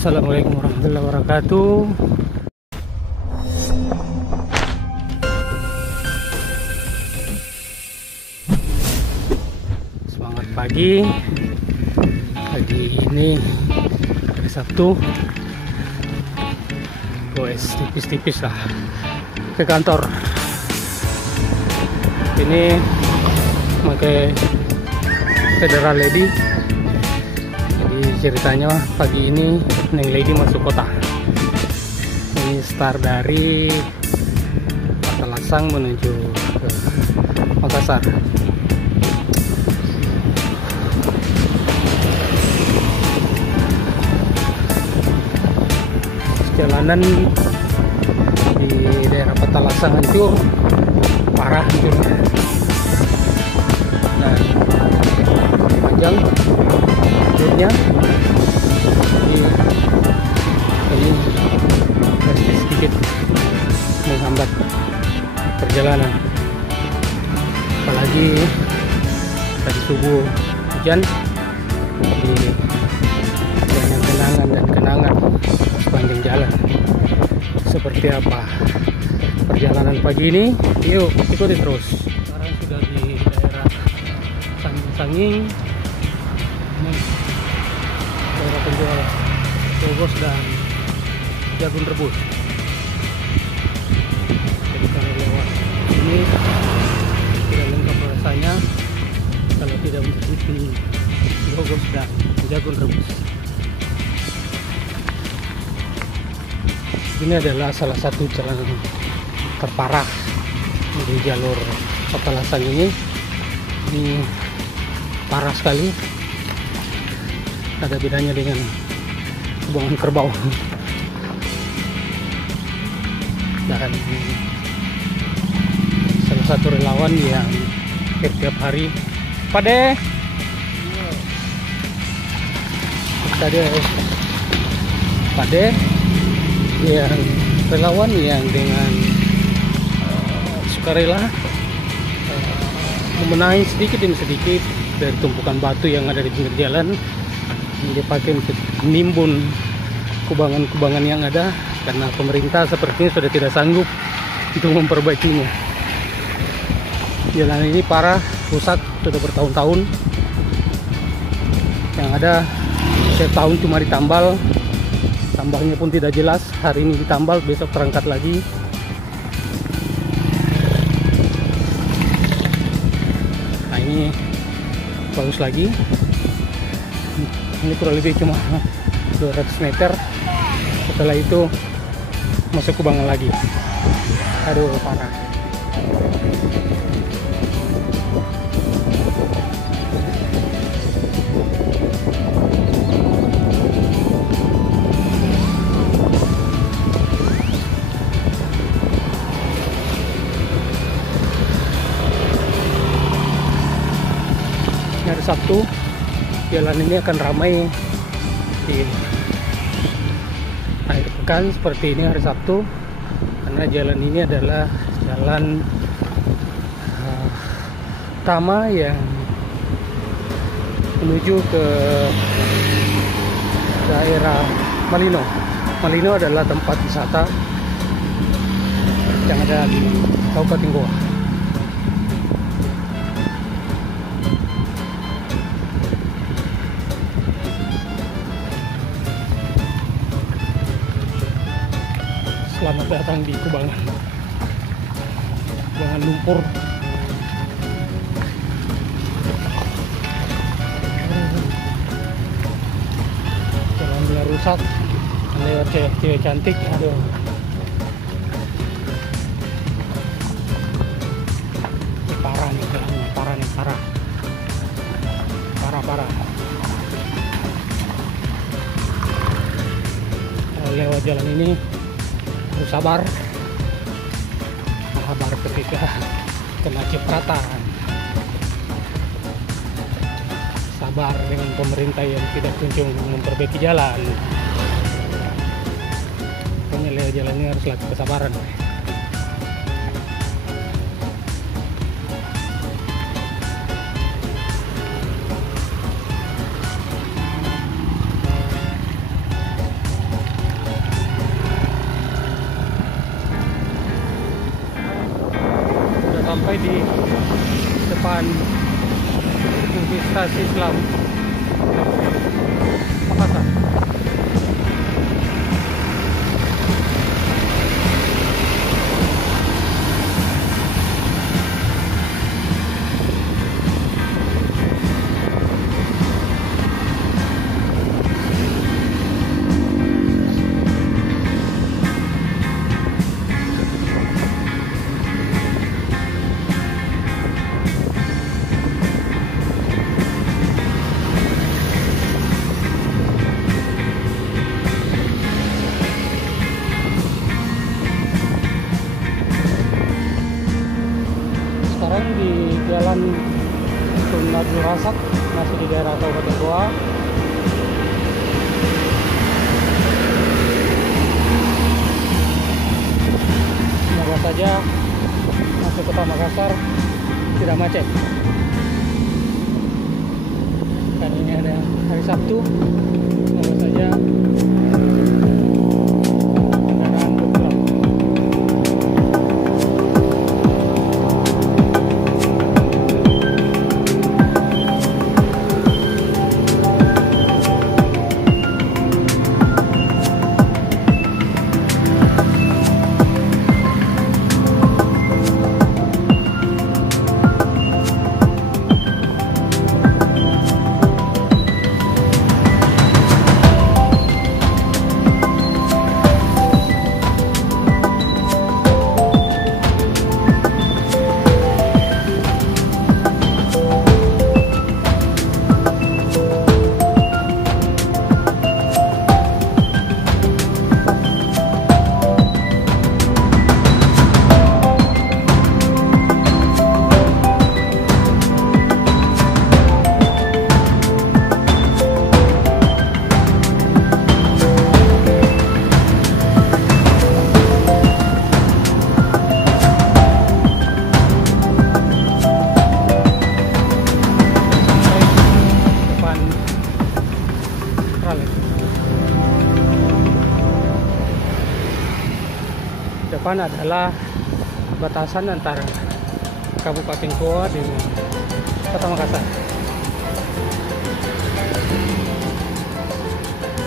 Assalamualaikum warahmatullahi wabarakatuh. Semangat pagi. Pagi ini hari Sabtu. Goes tipis-tipis lah ke kantor. Ini pakai Federal Lady. Ceritanya pagi ini Neng Lady masuk kota. Ini start dari Patalasang menuju ke Makassar. Jalanan di daerah Patalasang hancur, parah hancurnya. Nah, panjang hancurnya. Ini masih sedikit menghambat perjalanan, apalagi tadi subuh hujan, jadi banyak genangan dan kenangan sepanjang jalan. Seperti apa perjalanan pagi ini? Yuk ikuti terus. Sekarang sudah di daerah Sanging, ini daerah penjual Bogos dan jagung rebus. Jadi kalau lewat ini tidak lengkap rasanya kalau tidak mencicipi Bogos dan jagung rebus. Ini adalah salah satu jalan terparah di jalur Patalasang ini. Ini parah sekali. Ada bedanya dengan Kubangan Kerbau. Dan salah satu relawan yang setiap hari Pade yang relawan yang dengan sukarela membenahi sedikit demi sedikit dari tumpukan batu yang ada di pinggir jalan. Dia pakai untuk menimbun kubangan-kubangan yang ada karena pemerintah sepertinya sudah tidak sanggup untuk memperbaikinya. Jalan ini parah, rusak sudah bertahun-tahun. Yang ada setiap tahun cuma ditambal, tambahnya pun tidak jelas. Hari ini ditambal, besok terangkat lagi. Nah ini bagus lagi. Ini kurang lebih cuma 200 meter. Setelah itu masuk Kubangan lagi. Aduh parah. Ini hari Sabtu. Jalan ini akan ramai di akhir pekan seperti ini hari Sabtu, karena jalan ini adalah jalan utama yang menuju ke daerah Malino. Malino adalah tempat wisata yang ada di Kabupaten Goa. Selamat datang di Kubangan lumpur. Jalannya rusak, ada cewek-cewek cantik. Aduh, parah nih jalannya, parah. Kalau lewat jalan ini harus sabar ketika kena cipratan. Sabar dengan pemerintah yang tidak kunjung memperbaiki jalan. Pokoknya lewat jalan ini harus latih kesabaran. Universitas Islam Makassar. Di Jalan Tun Abdul Razak, masih di daerah Kabupaten Goa. Semoga saja masuk kota Makassar tidak macet. Karena ini ada hari Sabtu, semoga saja kendaraan berkurang. Depan adalah batasan antara Kabupaten Goa dengan Kota Makassar.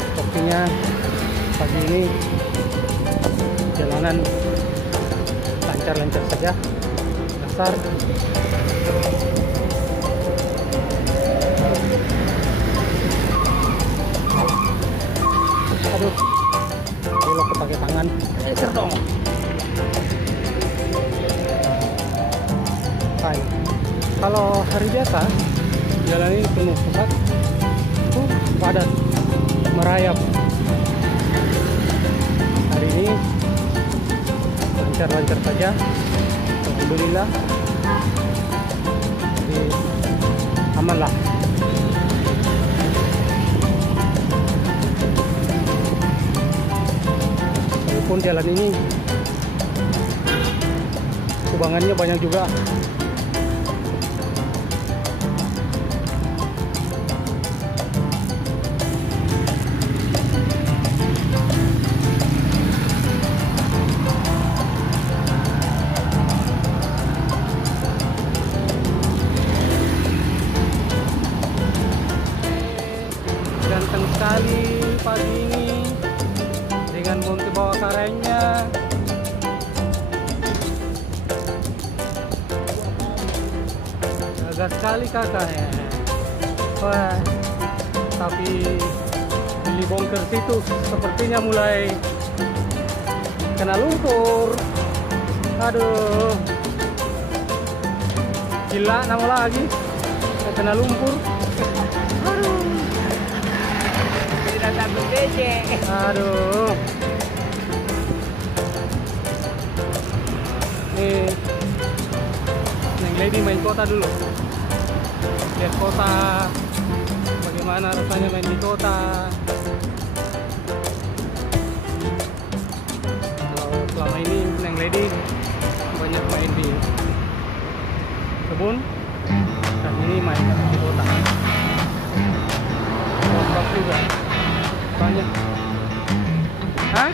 Sepertinya pagi ini jalanan lancar-lancar saja. Makassar. Aduh, belok pakai tangan. Ecer dong. Hai. Kalau hari biasa jalan ini penuh pusat, padat, merayap. Hari ini lancar-lancar saja, alhamdulillah. Jadi aman lah. Walaupun jalan ini kubangannya banyak juga. Ganteng sekali pagi ini dengan monti bawah karennya. Agak sekali kakaknya. Wah, tapi beli bongker situ sepertinya mulai kena lumpur. Aduh, gila nama lagi kena lumpur. Aduh, tidak takut becek. Aduh, nih Neng Lady main kota dulu. Lihat kota, bagaimana rasanya main di kota. Kalau selama ini Neng Lady banyak main di kebun, dan ini main di kota. Lompat juga banyak. Hah?